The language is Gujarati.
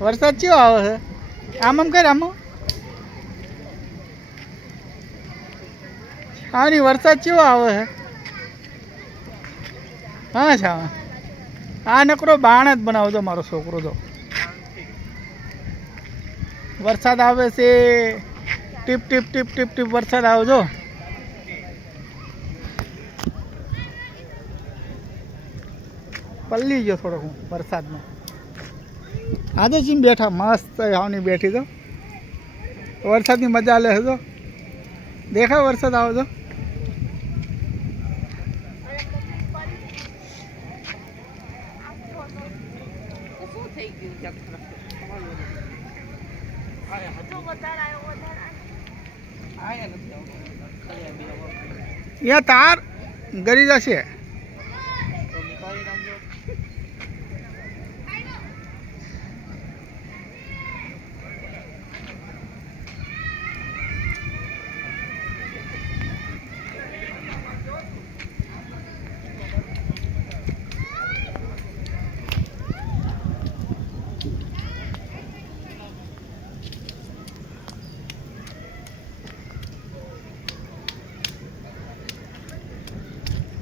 વરસાદ કેવો આવે છે? આમ આમ કર આમ. હા ની વરસાદ કેવો આવે છે? હા છા આ નકરો બાણ જ બનાવજો મારો છોકરો તો. વરસાદ આવે છે, tip tip tip tip tip વરસાદ આવજો. પલ્લી ગયો થોડોક હું વરસાદમાં. આજે જીમ બેઠા મસ્ત આવની બેઠી તો વરસાદની મજા લે તો દેખાય વરસાદ આવે તો. અહીંયા તાર ગરી જશે.